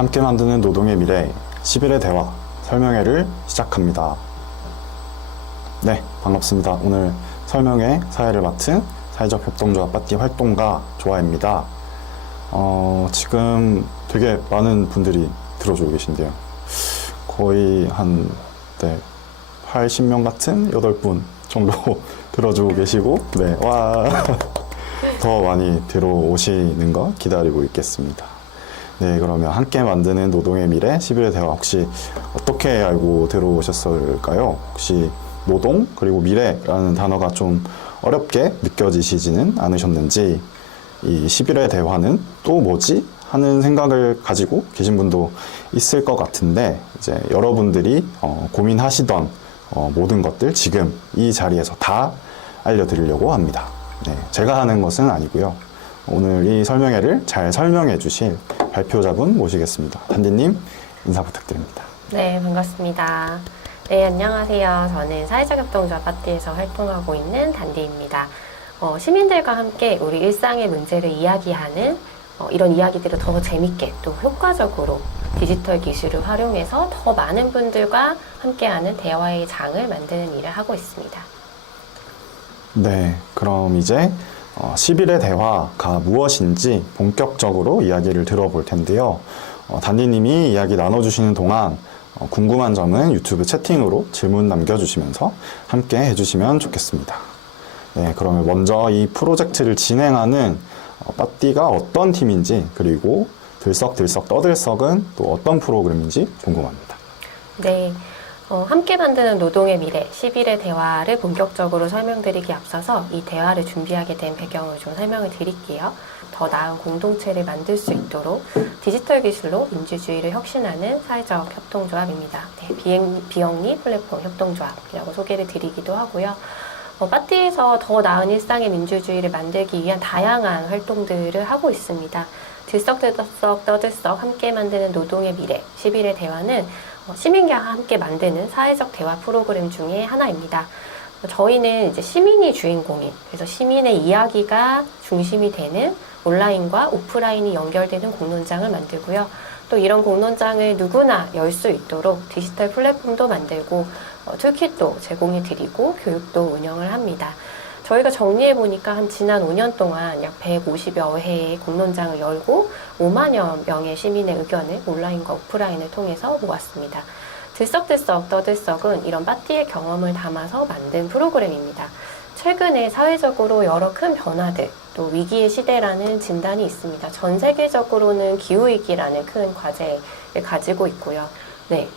함께 만드는 노동의 미래 10일의 대화 설명회를 시작합니다. 네, 반갑습니다. 오늘 설명회 사회를 맡은 사회적 협동조합 빠띠 활동가 조아입니다. 지금 되게 많은 분들이 들어주고 계신데요. 거의 한 80명 같은 8분 정도 들어주고 계시고, 네, 더 많이 들어오시는 거 기다리고 있겠습니다. 네, 그러면 함께 만드는 노동의 미래 11의 대화 혹시 어떻게 알고 들어오셨을까요? 혹시 노동 그리고 미래라는 단어가 좀 어렵게 느껴지시지는 않으셨는지, 이 11의 대화는 또 뭐지? 하는 생각을 가지고 계신 분도 있을 것 같은데, 이제 여러분들이 고민하시던 모든 것들 지금 이 자리에서 다 알려드리려고 합니다. 네, 제가 하는 것은 아니고요. 오늘 이 설명회를 잘 설명해 주실 발표자분 모시겠습니다. 단디님 인사 부탁드립니다. 네, 반갑습니다. 네, 안녕하세요. 저는 사회적 협동조합 빠띠에서 활동하고 있는 단디입니다. 시민들과 함께 우리 일상의 문제를 이야기하는 이런 이야기들을 더 재밌게 또 효과적으로 디지털 기술을 활용해서 더 많은 분들과 함께하는 대화의 장을 만드는 일을 하고 있습니다. 네, 그럼 이제 10일의 대화가 무엇인지 본격적으로 이야기를 들어볼 텐데요. 단디님이 이야기 나눠주시는 동안 궁금한 점은 유튜브 채팅으로 질문 남겨주시면서 함께 해주시면 좋겠습니다. 네, 그러면 먼저 이 프로젝트를 진행하는 빠띠가 어떤 팀인지, 그리고 들썩들썩 떠들썩은 또 어떤 프로그램인지 궁금합니다. 네, 함께 만드는 노동의 미래 10일의 대화를 본격적으로 설명드리기 앞서서 이 대화를 준비하게 된 배경을 좀 설명을 드릴게요. 더 나은 공동체를 만들 수 있도록 디지털 기술로 민주주의를 혁신하는 사회적 협동조합입니다. 네, 비영리 플랫폼 협동조합이라고 소개를 드리기도 하고요. 빠띠에서 더 나은 일상의 민주주의를 만들기 위한 다양한 활동들을 하고 있습니다. 들썩들썩 떠들썩 함께 만드는 노동의 미래 10일의 대화는 시민과 함께 만드는 사회적 대화 프로그램 중에 하나입니다. 저희는 이제 시민이 주인공인, 그래서 시민의 이야기가 중심이 되는 온라인과 오프라인이 연결되는 공론장을 만들고요. 또 이런 공론장을 누구나 열 수 있도록 디지털 플랫폼도 만들고 툴킷도 제공해 드리고 교육도 운영을 합니다. 저희가 정리해보니까 지난 5년 동안 약 150여 회의 공론장을 열고 5만여 명의 시민의 의견을 온라인과 오프라인을 통해서 모았습니다. 들썩들썩 떠들썩은 이런 빠띠의 경험을 담아서 만든 프로그램입니다. 최근에 사회적으로 여러 큰 변화들, 또 위기의 시대라는 진단이 있습니다. 전 세계적으로는 기후위기라는 큰 과제를 가지고 있고요. 네.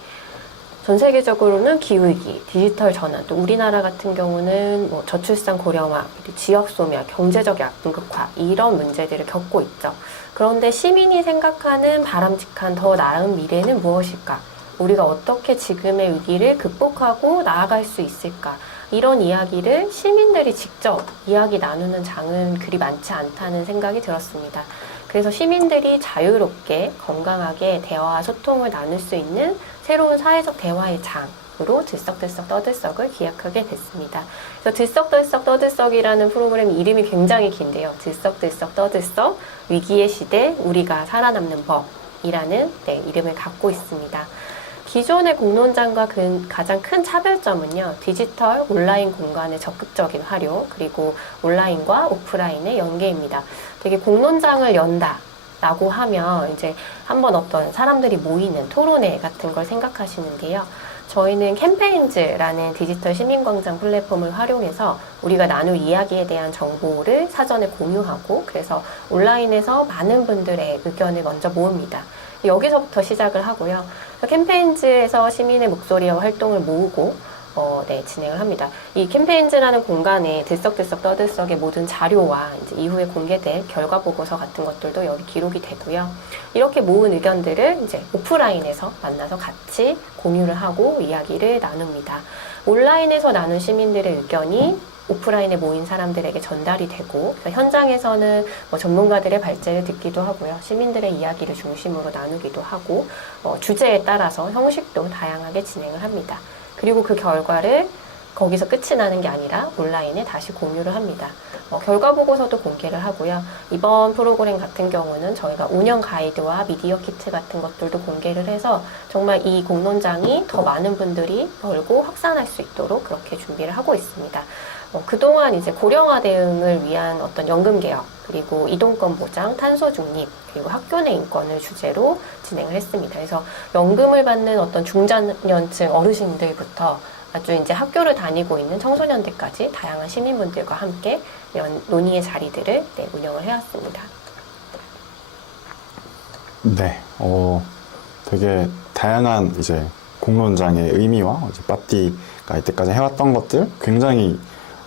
전 세계적으로는 기후위기, 디지털 전환, 또 우리나라 같은 경우는 저출산 고령화, 지역 소멸, 경제적 양극화 이런 문제들을 겪고 있죠. 그런데 시민이 생각하는 바람직한 더 나은 미래는 무엇일까? 우리가 어떻게 지금의 위기를 극복하고 나아갈 수 있을까? 이런 이야기를 시민들이 직접 이야기 나누는 장은 그리 많지 않다는 생각이 들었습니다. 그래서 시민들이 자유롭게 건강하게 대화와 소통을 나눌 수 있는 새로운 사회적 대화의 장으로 들썩들썩 떠들썩을 기획하게 됐습니다. 그래서 들썩들썩 떠들썩이라는 프로그램 이름이 굉장히 긴데요. 들썩들썩 떠들썩 위기의 시대 우리가 살아남는 법이라는 이름을 갖고 있습니다. 기존의 공론장과 가장 큰 차별점은요, 디지털 온라인 공간의 적극적인 활용, 그리고 온라인과 오프라인의 연계입니다. 되게 공론장을 연다 라고 하면 이제 한번 어떤 사람들이 모이는 토론회 같은 걸 생각하시는데요. 저희는 캠페인즈라는 디지털 시민광장 플랫폼을 활용해서 우리가 나눌 이야기에 대한 정보를 사전에 공유하고, 그래서 온라인에서 많은 분들의 의견을 먼저 모읍니다. 여기서부터 시작을 하고요. 캠페인즈에서 시민의 목소리와 활동을 모으고 진행을 합니다. 이 캠페인즈라는 공간에 들썩들썩 떠들썩의 모든 자료와 이제 이후에 공개될 결과 보고서 같은 것들도 여기 기록이 되고요. 이렇게 모은 의견들을 이제 오프라인에서 만나서 같이 공유를 하고 이야기를 나눕니다. 온라인에서 나눈 시민들의 의견이 오프라인에 모인 사람들에게 전달이 되고, 현장에서는 전문가들의 발제를 듣기도 하고요. 시민들의 이야기를 중심으로 나누기도 하고, 주제에 따라서 형식도 다양하게 진행을 합니다. 그리고 그 결과를 거기서 끝이 나는 게 아니라 온라인에 다시 공유를 합니다. 결과 보고서도 공개를 하고요. 이번 프로그램 같은 경우는 저희가 운영 가이드와 미디어 키트 같은 것들도 공개를 해서 정말 이 공론장이 더 많은 분들이 열고 확산할 수 있도록 그렇게 준비를 하고 있습니다. 그동안 이제 고령화 대응을 위한 어떤 연금 개혁, 그리고 이동권 보장, 탄소 중립, 그리고 학교 내 인권을 주제로 진행을 했습니다. 그래서 연금을 받는 어떤 중장년층 어르신들부터 아주 이제 학교를 다니고 있는 청소년들까지 다양한 시민분들과 함께 이런 논의의 자리들을 운영을 해왔습니다. 네, 되게 다양한 이제 공론장의 의미와 이제 빠띠가 이때까지 해왔던 것들 굉장히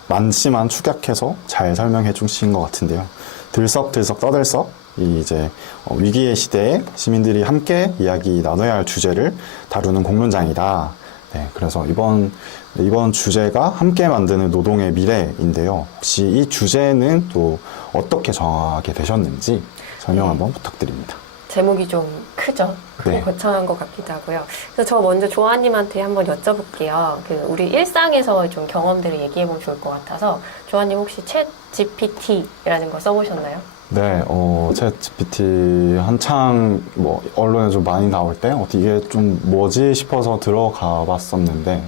많지만 축약해서 잘 설명해 주신 것 같은데요. 들썩들썩 떠들썩 이 이제 위기의 시대에 시민들이 함께 이야기 나눠야 할 주제를 다루는 공론장이다. 네, 그래서 이번 주제가 함께 만드는 노동의 미래인데요. 혹시 이 주제는 또 어떻게 정하게 되셨는지 설명 한번 부탁드립니다. 제목이 좀 크죠? 크고 네. 거창한 것 같기도 하고요. 그래서 저 먼저 조아님한테 한번 여쭤볼게요. 우리 일상에서 좀 경험들을 얘기해보면 좋을 것 같아서 조아님 혹시 챗 GPT라는 거 써보셨나요? 네, 챗 GPT 한창 뭐 언론에 좀 많이 나올 때 이게 좀 뭐지 싶어서 들어가 봤었는데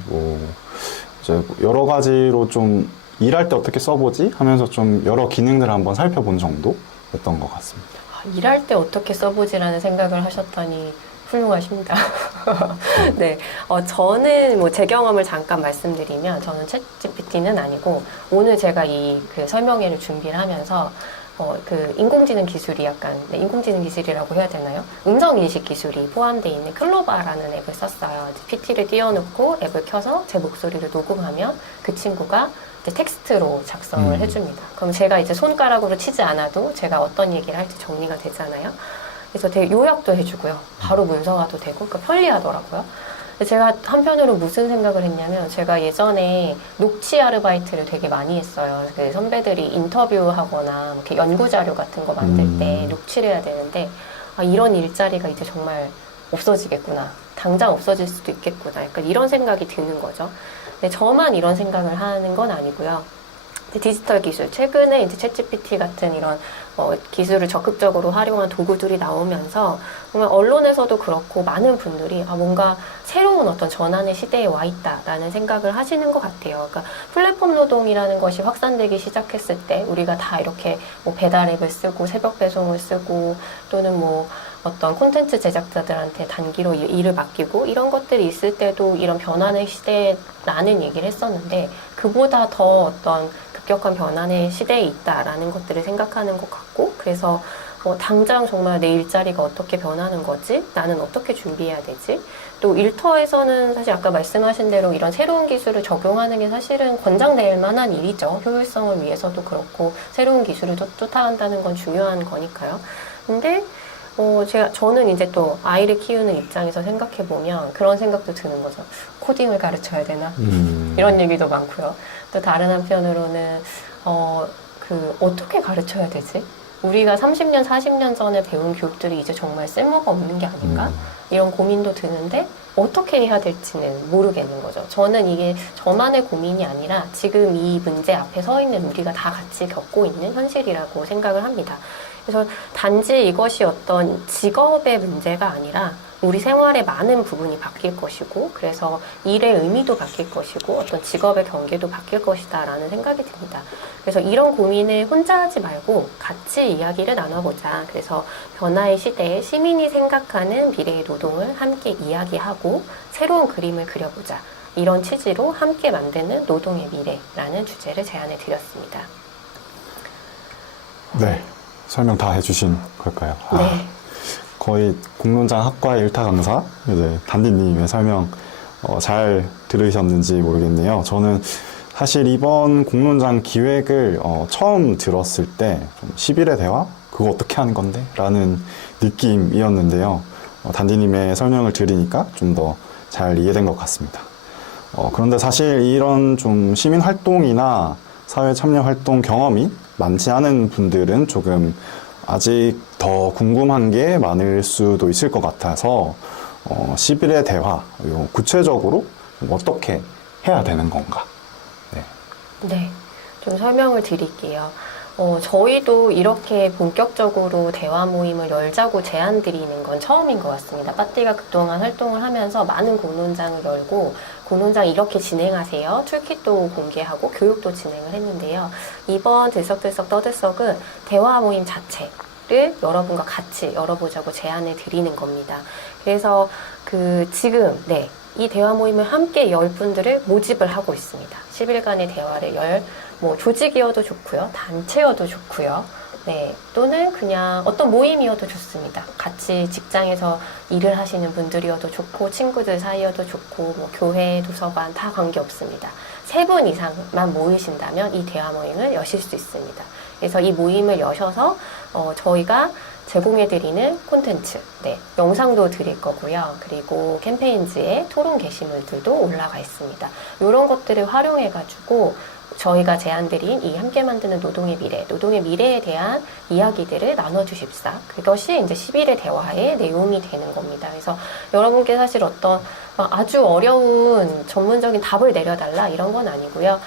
이제 여러 가지로 좀 일할 때 어떻게 써보지 하면서 좀 여러 기능들을 한번 살펴본 정도였던 것 같습니다. 일할 때 어떻게 써보지라는 생각을 하셨다니 훌륭하십니다. 네, 저는 뭐 제 경험을 잠깐 말씀드리면 저는 챗 GPT는 아니고 오늘 제가 이 설명회를 준비를 하면서 인공지능 기술이 약간, 네, 인공지능 기술이라고 해야 되나요? 음성인식 기술이 포함되어 있는 클로바라는 앱을 썼어요. PT를 띄워놓고 앱을 켜서 제 목소리를 녹음하면 그 친구가 이제 텍스트로 작성을 해줍니다. 그럼 제가 이제 손가락으로 치지 않아도 제가 어떤 얘기를 할지 정리가 되잖아요. 그래서 되게 요약도 해주고요. 바로 문서화도 되고, 그러니까 편리하더라고요. 제가 한편으로 무슨 생각을 했냐면 제가 예전에 녹취 아르바이트를 되게 많이 했어요. 선배들이 인터뷰하거나 이렇게 연구자료 같은 거 만들 때 녹취를 해야 되는데 이런 일자리가 이제 정말 없어지겠구나. 당장 없어질 수도 있겠구나. 약간 이런 생각이 드는 거죠. 근데 저만 이런 생각을 하는 건 아니고요. 디지털 기술, 최근에 이제 챗GPT 같은 이런 기술을 적극적으로 활용한 도구들이 나오면서 보면 언론에서도 그렇고 많은 분들이 뭔가 새로운 어떤 전환의 시대에 와 있다라는 생각을 하시는 것 같아요. 그러니까 플랫폼 노동이라는 것이 확산되기 시작했을 때 우리가 다 이렇게 뭐 배달 앱을 쓰고 새벽 배송을 쓰고 또는 뭐 어떤 콘텐츠 제작자들한테 단기로 일을 맡기고 이런 것들이 있을 때도 이런 변환의 시대라는 얘기를 했었는데 그보다 더 어떤 급격한 변환의 시대에 있다라는 것들을 생각하는 것 같고 그래서 당장 정말 내 일자리가 어떻게 변하는 거지? 나는 어떻게 준비해야 되지? 또 일터에서는 사실 아까 말씀하신 대로 이런 새로운 기술을 적용하는 게 사실은 권장될 만한 일이죠. 효율성을 위해서도 그렇고 새로운 기술을 쫓아간다는 건 중요한 거니까요. 근데 저는 이제 또 아이를 키우는 입장에서 생각해보면 그런 생각도 드는 거죠. 코딩을 가르쳐야 되나? 이런 얘기도 많고요. 또 다른 한편으로는, 어떻게 가르쳐야 되지? 우리가 30년, 40년 전에 배운 교육들이 이제 정말 쓸모가 없는 게 아닌가? 이런 고민도 드는데, 어떻게 해야 될지는 모르겠는 거죠. 저는 이게 저만의 고민이 아니라 지금 이 문제 앞에 서 있는 우리가 다 같이 겪고 있는 현실이라고 생각을 합니다. 그래서 단지 이것이 어떤 직업의 문제가 아니라 우리 생활의 많은 부분이 바뀔 것이고 그래서 일의 의미도 바뀔 것이고 어떤 직업의 경계도 바뀔 것이다 라는 생각이 듭니다. 그래서 이런 고민을 혼자 하지 말고 같이 이야기를 나눠보자. 그래서 변화의 시대에 시민이 생각하는 미래의 노동을 함께 이야기하고 새로운 그림을 그려보자. 이런 취지로 함께 만드는 노동의 미래라는 주제를 제안해 드렸습니다. 네. 설명 다 해주신 걸까요? 네. 거의 공론장 학과 일타 강사 이제 단디님의 설명 잘 들으셨는지 모르겠네요. 저는 사실 이번 공론장 기획을 처음 들었을 때 10일의 대화? 그거 어떻게 하는 건데? 라는 느낌이었는데요. 단디님의 설명을 들으니까 좀 더 잘 이해된 것 같습니다. 그런데 사실 이런 좀 시민 활동이나 사회 참여 활동 경험이 많지 않은 분들은 조금 아직 더 궁금한 게 많을 수도 있을 것 같아서 10일의 대화, 구체적으로 어떻게 해야 되는 건가? 네, 좀 설명을 드릴게요. 저희도 이렇게 본격적으로 대화 모임을 열자고 제안 드리는 건 처음인 것 같습니다. 빠띠가 그동안 활동을 하면서 많은 공론장을 열고, 공론장 이렇게 진행하세요. 툴킷도 공개하고 교육도 진행을 했는데요. 이번 들썩들썩 떠들썩은 대화 모임 자체를 여러분과 같이 열어보자고 제안을 드리는 겁니다. 그래서 지금, 네, 이 대화 모임을 함께 열 분들을 모집을 하고 있습니다. 10일간의 대화를 조직이어도 좋고요. 단체여도 좋고요. 네, 또는 그냥 어떤 모임이어도 좋습니다. 같이 직장에서 일을 하시는 분들이어도 좋고, 친구들 사이여도 좋고, 교회, 도서관 다 관계없습니다. 3분 이상만 모이신다면 이 대화 모임을 여실 수 있습니다. 그래서 이 모임을 여셔서 저희가 제공해드리는 콘텐츠, 네, 영상도 드릴 거고요. 그리고 캠페인즈에 토론 게시물들도 올라가 있습니다. 이런 것들을 활용해가지고 저희가 제안드린 이 함께 만드는 노동의 미래에 대한 이야기들을 나눠주십사. 그것이 이제 10일의 대화의 내용이 되는 겁니다. 그래서 여러분께 사실 어떤 아주 어려운 전문적인 답을 내려달라 이런 건 아니고요.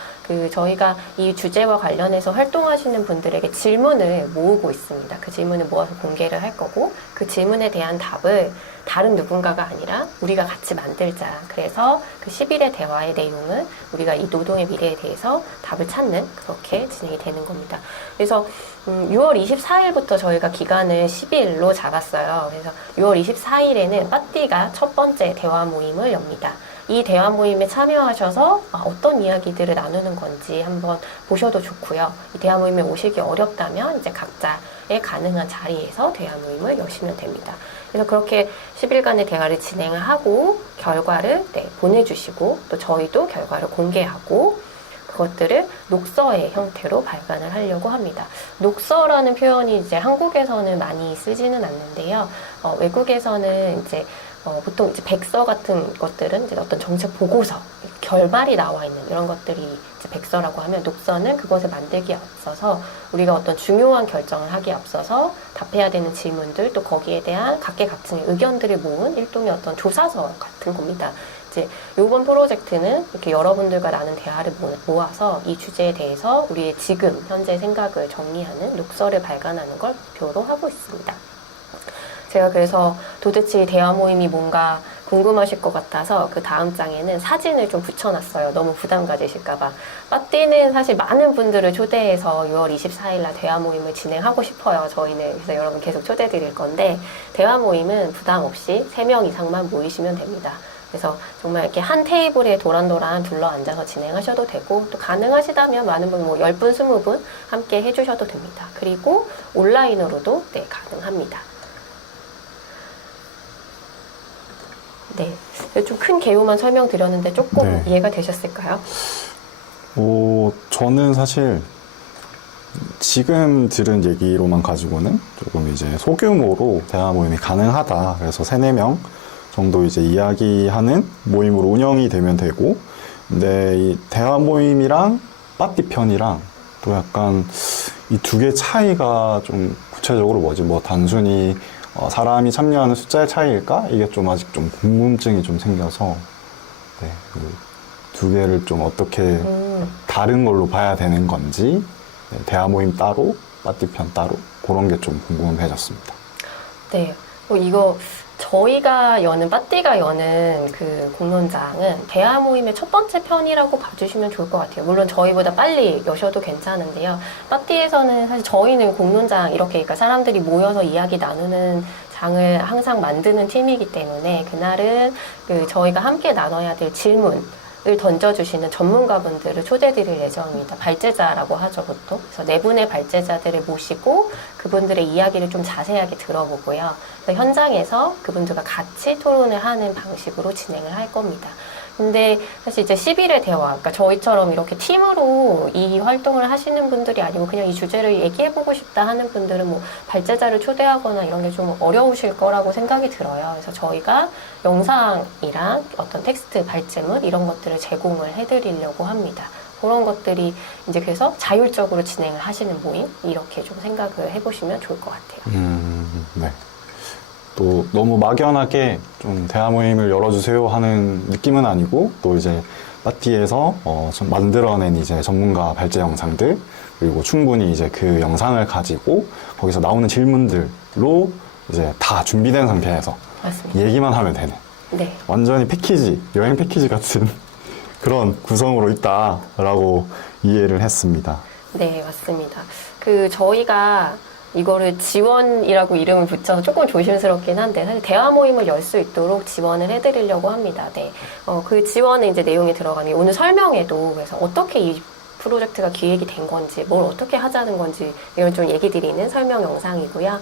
저희가 이 주제와 관련해서 활동하시는 분들에게 질문을 모으고 있습니다. 그 질문을 모아서 공개를 할 거고, 그 질문에 대한 답을 다른 누군가가 아니라 우리가 같이 만들자. 그래서 그 10일의 대화의 내용은 우리가 이 노동의 미래에 대해서 답을 찾는, 그렇게 진행이 되는 겁니다. 그래서 6월 24일부터 저희가 기간을 10일로 잡았어요. 그래서 6월 24일에는 빠띠가 첫 번째 대화 모임을 엽니다. 이 대화 모임에 참여하셔서 어떤 이야기들을 나누는 건지 한번 보셔도 좋고요. 이 대화 모임에 오시기 어렵다면 이제 각자의 가능한 자리에서 대화 모임을 여시면 됩니다. 그래서 그렇게 10일간의 대화를 진행을 하고 결과를 보내주시고, 또 저희도 결과를 공개하고 그것들을 녹서의 형태로 발간을 하려고 합니다. 녹서라는 표현이 이제 한국에서는 많이 쓰지는 않는데요. 외국에서는 이제 보통 이제 백서 같은 것들은 이제 어떤 정책 보고서, 결말이 나와 있는 이런 것들이 이제 백서라고 하면, 녹서는 그것을 만들기에 앞서서 우리가 어떤 중요한 결정을 하기에 앞서서 답해야 되는 질문들, 또 거기에 대한 각계각층의 의견들을 모은 일종의 어떤 조사서 같은 겁니다. 이제 이번 프로젝트는 이렇게 여러분들과 나눈 대화를 모아서 이 주제에 대해서 우리의 지금 현재 생각을 정리하는 녹서를 발간하는 걸 목표로 하고 있습니다. 제가 그래서 도대체 이 대화 모임이 뭔가 궁금하실 것 같아서 그 다음 장에는 사진을 좀 붙여놨어요. 너무 부담 가지실까봐. 빠띠는 사실 많은 분들을 초대해서 6월 24일 날 대화 모임을 진행하고 싶어요. 저희는. 그래서 여러분 계속 초대 드릴 건데, 대화 모임은 부담 없이 3명 이상만 모이시면 됩니다. 그래서 정말 이렇게 한 테이블에 도란도란 둘러 앉아서 진행하셔도 되고, 또 가능하시다면 많은 분, 10분, 20분 함께 해주셔도 됩니다. 그리고 온라인으로도 가능합니다. 네, 좀 큰 개요만 설명드렸는데 조금 이해가 되셨을까요? 저는 사실 지금 들은 얘기로만 가지고는 조금 이제 소규모로 대화 모임이 가능하다. 그래서 3, 4명 정도 이제 이야기하는 모임으로 운영이 되면 되고, 근데 이 대화 모임이랑 빠띠 편이랑 또 약간 이 두 개 차이가 좀 구체적으로 뭐지? 단순히 사람이 참여하는 숫자의 차이일까? 이게 좀 아직 좀 궁금증이 좀 생겨서, 두 개를 좀 어떻게 다른 걸로 봐야 되는 건지, 대화 모임 따로, 빠띠 편 따로, 그런 게 좀 궁금해졌습니다. 네, 이거 저희가 여는, 빠띠가 여는 그 공론장은 대화 모임의 첫 번째 편이라고 봐주시면 좋을 것 같아요. 물론 저희보다 빨리 여셔도 괜찮은데요. 빠띠에서는 사실 저희는 공론장 이렇게, 그러니까 사람들이 모여서 이야기 나누는 장을 항상 만드는 팀이기 때문에, 그날은 저희가 함께 나눠야 될 질문을 던져주시는 전문가분들을 초대드릴 예정입니다. 발제자라고 하죠, 보통. 그래서 4분의 발제자들을 모시고 그분들의 이야기를 좀 자세하게 들어보고요. 그래서 현장에서 그분들과 같이 토론을 하는 방식으로 진행을 할 겁니다. 근데 사실 이제 10일의 대화, 그러니까 저희처럼 이렇게 팀으로 이 활동을 하시는 분들이 아니고 그냥 이 주제를 얘기해보고 싶다 하는 분들은 발제자를 초대하거나 이런 게 좀 어려우실 거라고 생각이 들어요. 그래서 저희가 영상이랑 어떤 텍스트, 발제물 이런 것들을 제공을 해드리려고 합니다. 그런 것들이 이제 그래서 자율적으로 진행을 하시는 모임, 이렇게 좀 생각을 해보시면 좋을 것 같아요. 네. 또 너무 막연하게 좀 대화 모임을 열어주세요 하는 느낌은 아니고 또 이제 빠띠에서 좀 만들어낸 이제 전문가 발제 영상들 그리고 충분히 이제 그 영상을 가지고 거기서 나오는 질문들로 이제 다 준비된 상태에서 맞습니다. 얘기만 하면 되는 네. 완전히 패키지, 여행 패키지 같은 그런 구성으로 있다라고 이해를 했습니다. 네, 맞습니다. 저희가 이거를 지원이라고 이름을 붙여서 조금 조심스럽긴 한데, 사실 대화 모임을 열 수 있도록 지원을 해드리려고 합니다. 네. 그 지원에 이제 내용이 들어가는 게 오늘 설명에도 그래서 어떻게 이 프로젝트가 기획이 된 건지, 뭘 어떻게 하자는 건지, 이런 좀 얘기 드리는 설명 영상이고요.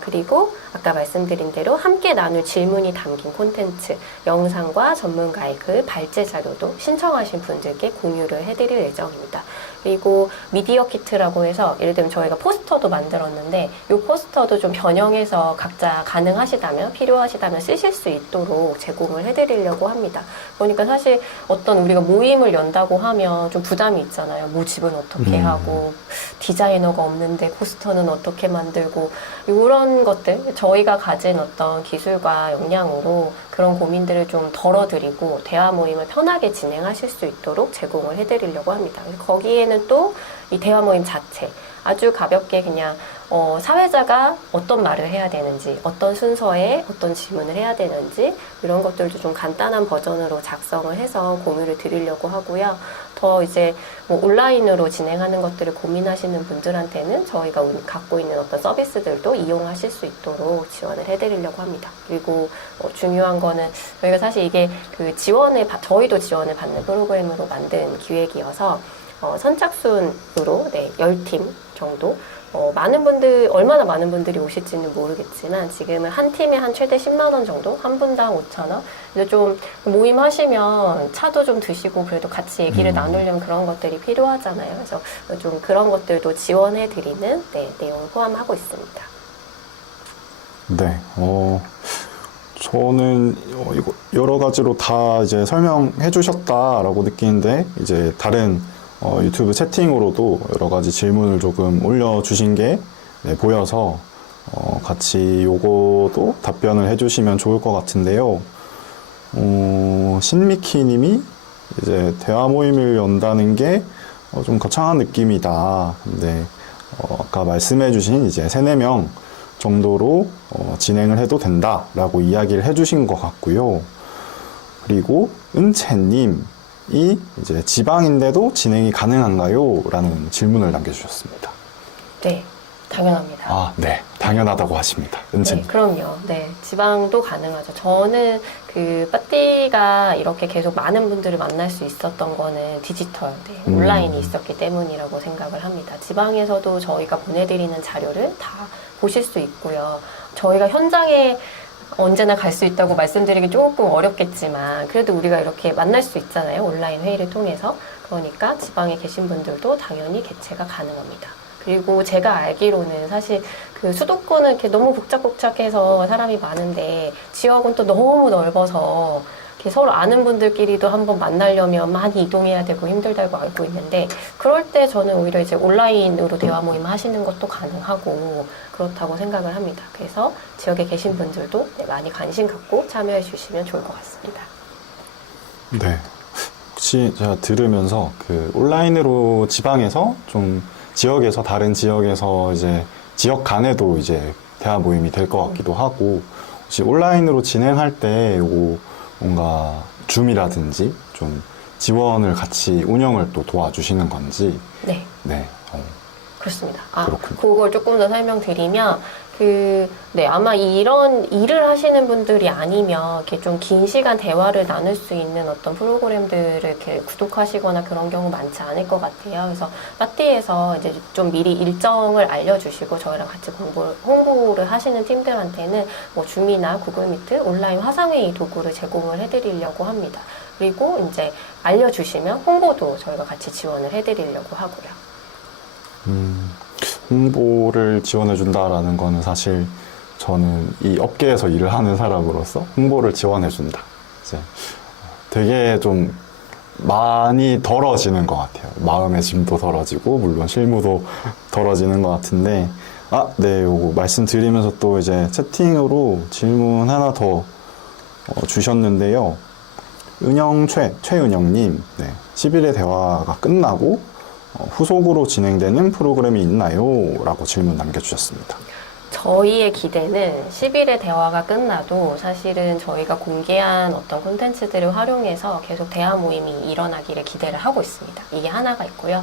그리고 아까 말씀드린 대로 함께 나눌 질문이 담긴 콘텐츠, 영상과 전문가의 글, 발제 자료도 신청하신 분들께 공유를 해드릴 예정입니다. 그리고 미디어 키트라고 해서 예를 들면 저희가 포스터도 만들었는데 이 포스터도 좀 변형해서 각자 가능하시다면 필요하시다면 쓰실 수 있도록 제공을 해드리려고 합니다. 그러니까 사실 어떤 우리가 모임을 연다고 하면 좀 부담이 있잖아요. 모집은 어떻게 하고 디자이너가 없는데 포스터는 어떻게 만들고 이런 것들 저희가 가진 어떤 기술과 역량으로 그런 고민들을 좀 덜어드리고 대화 모임을 편하게 진행하실 수 있도록 제공을 해드리려고 합니다. 거기에는 또 이 대화 모임 자체 아주 가볍게 그냥 사회자가 어떤 말을 해야 되는지 어떤 순서에 어떤 질문을 해야 되는지 이런 것들도 좀 간단한 버전으로 작성을 해서 공유를 드리려고 하고요. 더 이제 뭐 온라인으로 진행하는 것들을 고민하시는 분들한테는 저희가 갖고 있는 어떤 서비스들도 이용하실 수 있도록 지원을 해드리려고 합니다. 그리고 중요한 거는 저희가 사실 이게 저희도 지원을 받는 프로그램으로 만든 기획이어서 선착순으로 10팀 정도 얼마나 많은 분들이 오실지는 모르겠지만 지금은 한 팀에 한 최대 10만 원 정도, 한 분당 5천 원. 근데 좀 모임 하시면 차도 좀 드시고 그래도 같이 얘기를 나누려면 그런 것들이 필요하잖아요. 그래서 좀 그런 것들도 지원해 드리는 내용을 포함하고 있습니다. 네, 저는 이거 여러 가지로 다 이제 설명해 주셨다라고 느끼는데 이제 다른 유튜브 채팅으로도 여러 가지 질문을 조금 올려주신 게 보여서 같이 요거도 답변을 해주시면 좋을 것 같은데요. 신미키 님이 이제 대화 모임을 연다는 게 좀 거창한 느낌이다. 근데 아까 말씀해주신 이제 3, 4명 정도로 진행을 해도 된다라고 이야기를 해주신 것 같고요. 그리고 은채님 이 이제 지방인데도 진행이 가능한가요? 라는 질문을 남겨주셨습니다. 네, 당연합니다. 아, 네. 당연하다고 하십니다. 은채님. 네, 그럼요. 네, 지방도 가능하죠. 저는 빠띠가 이렇게 계속 많은 분들을 만날 수 있었던 거는 디지털, 온라인이 있었기 때문이라고 생각을 합니다. 지방에서도 저희가 보내드리는 자료를 다 보실 수 있고요. 저희가 현장에 언제나 갈 수 있다고 말씀드리기 조금 어렵겠지만 그래도 우리가 이렇게 만날 수 있잖아요. 온라인 회의를 통해서. 그러니까 지방에 계신 분들도 당연히 개최가 가능합니다. 그리고 제가 알기로는 사실 수도권은 이렇게 너무 복잡복잡해서 사람이 많은데 지역은 또 너무 넓어서 이렇게 서로 아는 분들끼리도 한번 만나려면 많이 이동해야 되고 힘들다고 알고 있는데 그럴 때 저는 오히려 이제 온라인으로 대화 모임 하시는 것도 가능하고 그렇다고 생각을 합니다. 그래서 지역에 계신 분들도 많이 관심 갖고 참여해 주시면 좋을 것 같습니다. 네. 혹시 제가 들으면서 온라인으로 지방에서 좀 지역에서 다른 지역에서 이제 지역 간에도 이제 대화 모임이 될 것 같기도 하고 혹시 온라인으로 진행할 때 요거 뭔가 줌이라든지 좀 지원을 같이 운영을 또 도와주시는 건지. 네. 네. 그렇습니다. 그렇군요. 그걸 조금 더 설명드리면, 아마 이런 일을 하시는 분들이 아니면, 이렇게 좀 긴 시간 대화를 나눌 수 있는 어떤 프로그램들을 이렇게 구독하시거나 그런 경우 많지 않을 것 같아요. 그래서, 빠띠에서 이제 좀 미리 일정을 알려주시고, 저희랑 같이 홍보를 하시는 팀들한테는, 줌이나 구글 미트, 온라인 화상회의 도구를 제공을 해드리려고 합니다. 그리고 이제 알려주시면 홍보도 저희가 같이 지원을 해드리려고 하고요. 홍보를 지원해준다라는 거는 사실 저는 이 업계에서 일을 하는 사람으로서 홍보를 지원해준다. 이제 되게 좀 많이 덜어지는 것 같아요. 마음의 짐도 덜어지고, 물론 실무도 덜어지는 것 같은데, 네, 요거 말씀드리면서 또 이제 채팅으로 질문 하나 더 주셨는데요. 최은영님, 네, 10일의 대화가 끝나고 후속으로 진행되는 프로그램이 있나요? 라고 질문 남겨주셨습니다. 저희의 기대는 10일의 대화가 끝나도 사실은 저희가 공개한 어떤 콘텐츠들을 활용해서 계속 대화 모임이 일어나기를 기대를 하고 있습니다. 이게 하나가 있고요.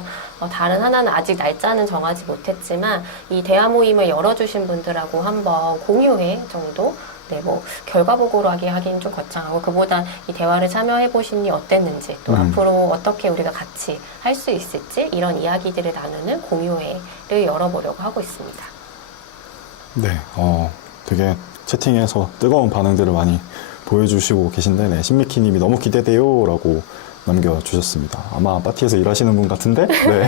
다른 하나는 아직 날짜는 정하지 못했지만 이 대화 모임을 열어주신 분들하고 한번 공유회 정도 네, 뭐 결과 보고로 하긴 좀 거창하고 그보다 이 대화를 참여해 보시니 어땠는지 또 앞으로 어떻게 우리가 같이 할 수 있을지 이런 이야기들을 나누는 공유회를 열어보려고 하고 있습니다. 네, 되게 채팅에서 뜨거운 반응들을 많이 보여주시고 계신데, 네, 신미키님이 너무 기대돼요 라고 남겨주셨습니다. 아마 파티에서 일하시는 분 같은데, 네,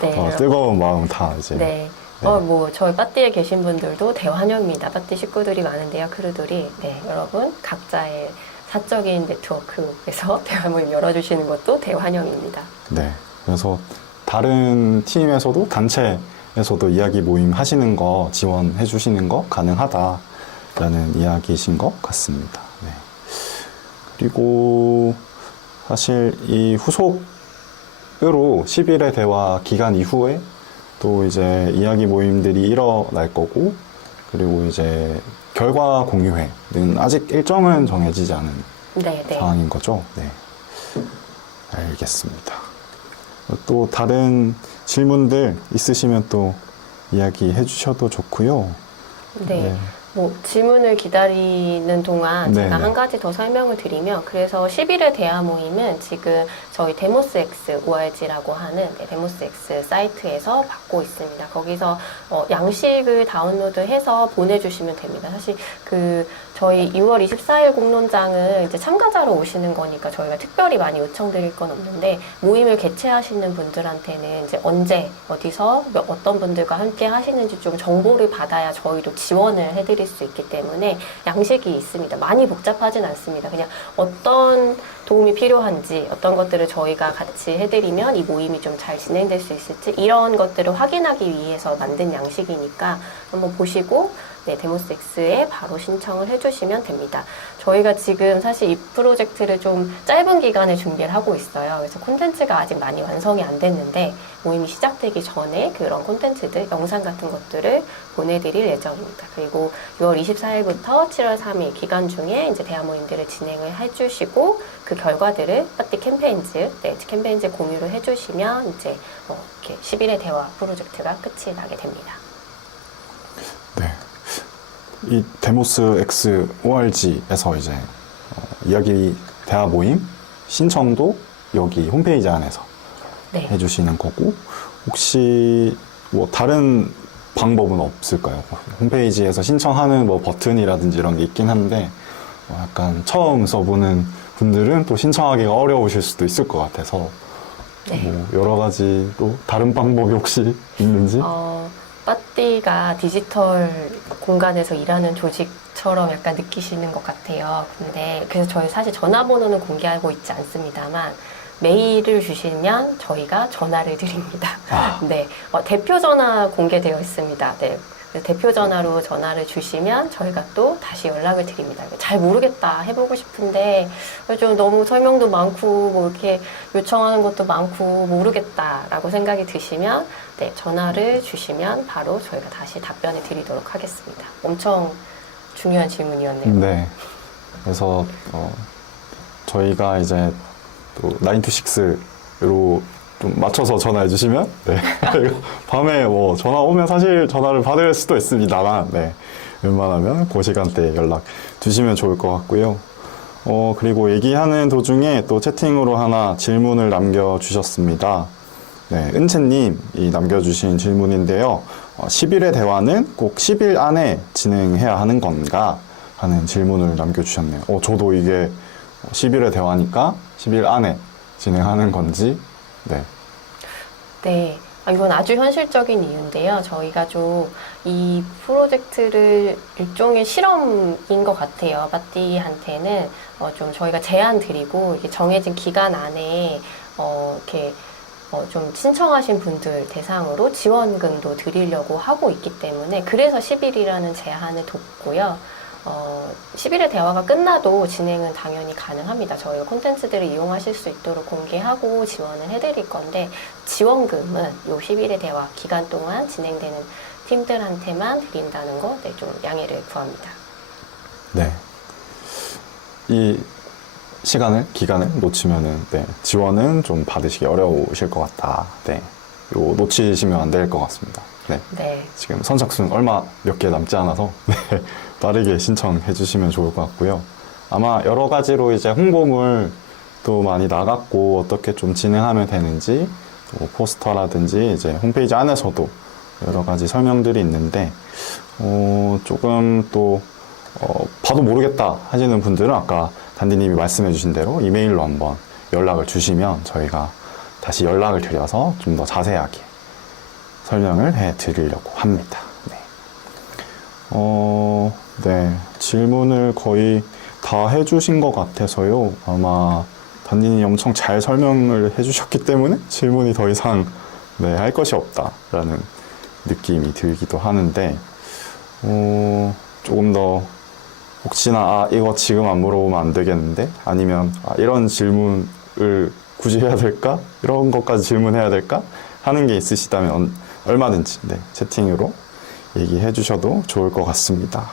네, 뜨거운 마음 다 이제. 네. 뭐 저희 파티에 계신 분들도 대환영입니다. 파티 식구들이 많은데요, 크루들이. 네, 여러분 각자의 사적인 네트워크에서 대화 모임 열어주시는 것도 대환영입니다. 네, 그래서 다른 팀에서도 단체에서도 이야기 모임 하시는 거 지원해 주시는 거 가능하다라는 이야기이신 것 같습니다. 네. 그리고 사실 이 후속으로 10일의 대화 기간 이후에 또 이제 이야기 모임들이 일어날 거고, 그리고 이제 결과 공유회는 아직 일정은 정해지지 않은 네, 네. 상황인 거죠. 네. 알겠습니다. 또 다른 질문들 있으시면 또 이야기해 주셔도 좋고요. 네. 뭐 질문을 기다리는 동안 네, 제가 네. 한 가지 더 설명을 드리면, 그래서 11회 대화 모임은 지금 저희 데모스X ORG라고 하는 데모스X 사이트에서 받고 있습니다. 거기서 양식을 다운로드해서 보내주시면 됩니다. 사실 저희 6월 24일 공론장을 이제 참가자로 오시는 거니까 저희가 특별히 많이 요청드릴 건 없는데, 모임을 개최하시는 분들한테는 이제 언제 어디서 어떤 분들과 함께 하시는지 좀 정보를 받아야 저희도 지원을 해드릴 수 있기 때문에 양식이 있습니다. 많이 복잡하진 않습니다. 그냥 어떤 도움이 필요한지, 어떤 것들을 저희가 같이 해드리면 이 모임이 좀 잘 진행될 수 있을지, 이런 것들을 확인하기 위해서 만든 양식이니까 한번 보시고 네, 데모스X에 바로 신청을 해주시면 됩니다. 저희가 지금 사실 이 프로젝트를 좀 짧은 기간에 준비를 하고 있어요. 그래서 콘텐츠가 아직 많이 완성이 안 됐는데, 모임이 시작되기 전에 그런 콘텐츠들, 영상 같은 것들을 보내드릴 예정입니다. 그리고 6월 24일부터 7월 3일 기간 중에 이제 대화 모임들을 진행을 해주시고, 그 결과들을 파티 캠페인즈 공유를 해주시면 이제 이렇게 10일의 대화 프로젝트가 끝이 나게 됩니다. 네. 이 데모스 X ORG에서 이제 이야기 대화 모임 신청도 여기 홈페이지 안에서 네. 해주시는 거고, 혹시 뭐 다른 방법은 없을까요? 홈페이지에서 신청하는 뭐 버튼이라든지 이런 게 있긴 한데, 약간 처음 써보는 분들은 또 신청하기가 어려우실 수도 있을 것 같아서, 네. 뭐 여러 가지 또 다른 방법이 혹시 있는지? 빠띠가 디지털 공간에서 일하는 조직처럼 약간 느끼시는 것 같아요. 근데 그래서 저희 사실 전화번호는 공개하고 있지 않습니다만, 메일을 주시면 저희가 전화를 드립니다. 네, 대표 전화 공개되어 있습니다. 네. 그래서 대표 전화로 전화를 주시면 저희가 또 다시 연락을 드립니다. 잘 모르겠다, 해보고 싶은데 좀 너무 설명도 많고 뭐 이렇게 요청하는 것도 많고 모르겠다라고 생각이 드시면 네, 전화를 주시면 바로 저희가 다시 답변을 드리도록 하겠습니다. 엄청 중요한 질문이었네요. 네. 그래서 저희가 이제 또 9to6로 좀 맞춰서 전화해 주시면, 네. 밤에 뭐 전화 오면 사실 전화를 받을 수도 있습니다만, 네. 웬만하면 그 시간대에 연락 주시면 좋을 것 같고요. 그리고 얘기하는 도중에 또 채팅으로 하나 질문을 남겨주셨습니다. 네. 은채님이 남겨주신 질문인데요. 10일의 대화는 꼭 10일 안에 진행해야 하는 건가? 하는 질문을 남겨주셨네요. 저도 이게 10일의 대화니까 10일 안에 진행하는 건지, 네. 네. 이건 아주 현실적인 이유인데요. 저희가 좀 이 프로젝트를 일종의 실험인 것 같아요. 빠띠한테는 좀 저희가 제안 드리고 이게 정해진 기간 안에 이렇게 좀 신청하신 분들 대상으로 지원금도 드리려고 하고 있기 때문에 그래서 10일이라는 제한을 뒀고요. 10일의 대화가 끝나도 진행은 당연히 가능합니다. 저희가 콘텐츠들을 이용하실 수 있도록 공개하고 지원을 해드릴 건데 지원금은 요 10일의 대화 기간 동안 진행되는 팀들한테만 드린다는 거 좀 양해를 구합니다. 네. 이 기간을 놓치면은, 네, 지원은 좀 받으시기 어려우실 것 같다. 네. 요 놓치시면 안 될 것 같습니다. 네. 네. 지금 선착순 몇 개 남지 않아서, 네, 빠르게 신청해 주시면 좋을 것 같고요. 아마 여러 가지로 이제 홍보물도 많이 나갔고, 어떻게 좀 진행하면 되는지, 또 포스터라든지 이제 홈페이지 안에서도 여러 가지 설명들이 있는데, 조금 또, 봐도 모르겠다 하시는 분들은 아까 단디님이 말씀해 주신 대로 이메일로 한번 연락을 주시면 저희가 다시 연락을 드려서 좀 더 자세하게 설명을 해 드리려고 합니다. 네. 네. 질문을 거의 다 해주신 것 같아서요. 아마 단디님이 엄청 잘 설명을 해주셨기 때문에 질문이 더 이상 네, 할 것이 없다라는 느낌이 들기도 하는데, 조금 더 혹시나 이거 지금 안 물어보면 안 되겠는데 아니면 이런 질문을 굳이 해야 될까? 이런 것까지 질문해야 될까? 하는 게 있으시다면 얼마든지 네, 채팅으로 얘기해 주셔도 좋을 것 같습니다.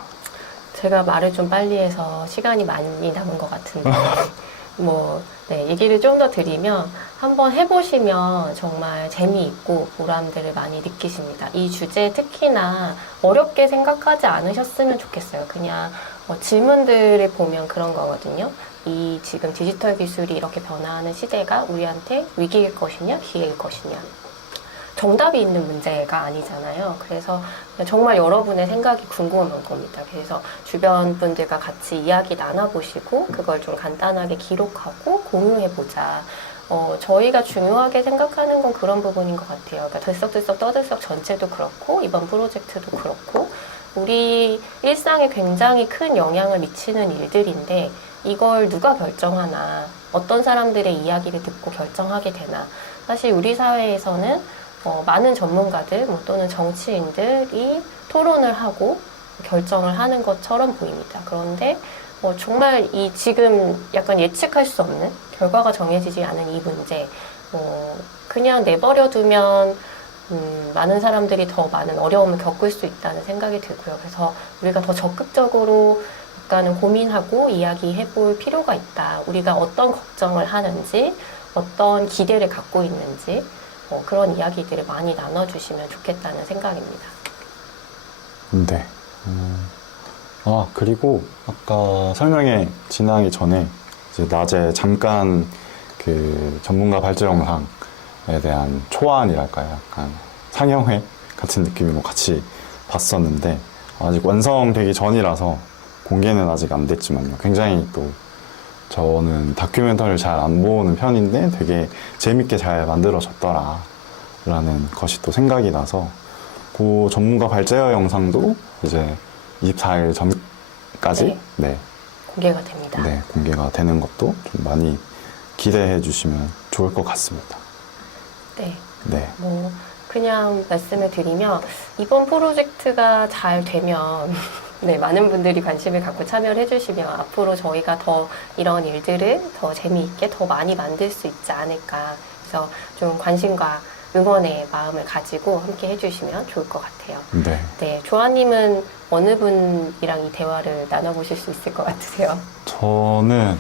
제가 말을 좀 빨리 해서 시간이 많이 남은 것 같은데 네, 얘기를 좀 더 드리면 한번 해보시면 정말 재미있고 보람들을 많이 느끼십니다. 이 주제 특히나 어렵게 생각하지 않으셨으면 좋겠어요. 그냥 질문들을 보면 그런 거거든요. 이 지금 디지털 기술이 이렇게 변화하는 시대가 우리한테 위기일 것이냐, 기회일 것이냐. 정답이 있는 문제가 아니잖아요. 그래서 정말 여러분의 생각이 궁금한 겁니다. 그래서 주변 분들과 같이 이야기 나눠보시고 그걸 좀 간단하게 기록하고 공유해보자. 저희가 중요하게 생각하는 건 그런 부분인 것 같아요. 그러니까 들썩들썩 떠들썩 전체도 그렇고 이번 프로젝트도 그렇고 우리 일상에 굉장히 큰 영향을 미치는 일들인데 이걸 누가 결정하나 어떤 사람들의 이야기를 듣고 결정하게 되나 사실 우리 사회에서는 많은 전문가들 또는 정치인들이 토론을 하고 결정을 하는 것처럼 보입니다. 그런데 정말 이 지금 약간 예측할 수 없는 결과가 정해지지 않은 이 문제 그냥 내버려 두면 많은 사람들이 더 많은 어려움을 겪을 수 있다는 생각이 들고요. 그래서 우리가 더 적극적으로 약간은 고민하고 이야기해볼 필요가 있다. 우리가 어떤 걱정을 하는지 어떤 기대를 갖고 있는지 그런 이야기들을 많이 나눠주시면 좋겠다는 생각입니다. 네. 그리고 아까 설명회 진행하기 전에 이제 낮에 잠깐 그 전문가 발제 영상에 대한 초안이랄까요? 약간 상영회 같은 느낌으로 같이 봤었는데 아직 완성되기 전이라서 공개는 아직 안 됐지만요. 굉장히 또 저는 다큐멘터리를 잘 안 보는 편인데 되게 재밌게 잘 만들어졌더라 라는 것이 또 생각이 나서 그 전문가 발제어 영상도 이제 24일 전까지 네, 공개가 됩니다. 네, 공개가 되는 것도 좀 많이 기대해 주시면 좋을 것 같습니다. 네. 네. 그냥 말씀을 드리면 이번 프로젝트가 잘 되면 네, 많은 분들이 관심을 갖고 참여를 해주시면 앞으로 저희가 더 이런 일들을 더 재미있게 더 많이 만들 수 있지 않을까. 그래서 좀 관심과 응원의 마음을 가지고 함께 해주시면 좋을 것 같아요. 네. 네, 조아님은 어느 분이랑 이 대화를 나눠보실 수 있을 것 같으세요? 저는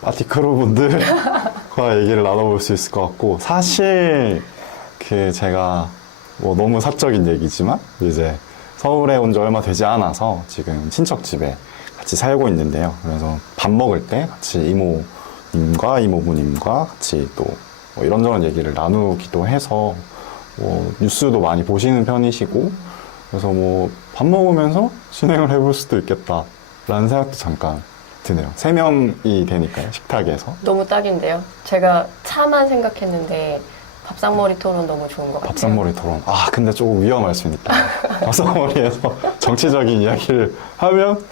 파티크루 분들과 얘기를 나눠볼 수 있을 것 같고 사실 그 제가 너무 사적인 얘기지만 이제 서울에 온 지 얼마 되지 않아서 지금 친척 집에 같이 살고 있는데요. 그래서 밥 먹을 때 같이 이모님과 이모부님과 같이 또 이런저런 얘기를 나누기도 해서 뉴스도 많이 보시는 편이시고 그래서 밥 먹으면서 진행을 해볼 수도 있겠다라는 생각도 잠깐 드네요. 3명이 되니까요, 식탁에서. 너무 딱인데요. 제가 차만 생각했는데 밥상머리 토론 너무 좋은 것 같아요. 밥상머리 토론. 근데 조금 위험할 수 있다. 밥상머리에서 정치적인 이야기를 하면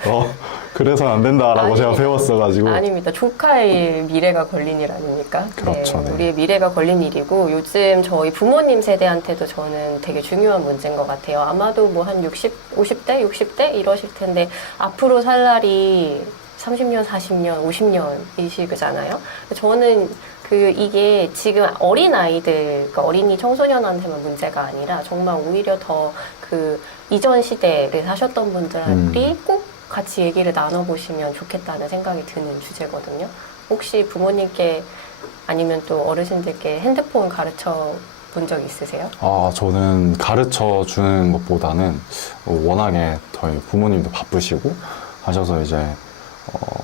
그래서는 안 된다라고 제가 배웠어가지고. 아닙니다. 조카의 미래가 걸린 일 아닙니까? 그렇죠, 네. 우리의 미래가 걸린 일이고 요즘 저희 부모님 세대한테도 저는 되게 중요한 문제인 것 같아요. 아마도 뭐 한 50대, 60대 이러실 텐데 앞으로 살 날이 30년, 40년, 50년이시잖아요. 저는 이게 지금 어린 아이들, 그러니까 어린이 청소년한테만 문제가 아니라 정말 오히려 더 이전 시대를 사셨던 분들이 꼭 같이 얘기를 나눠보시면 좋겠다는 생각이 드는 주제거든요. 혹시 부모님께 아니면 또 어르신들께 핸드폰 가르쳐 본 적 있으세요? 저는 가르쳐 주는 것보다는 워낙에 저희 부모님도 바쁘시고 하셔서 이제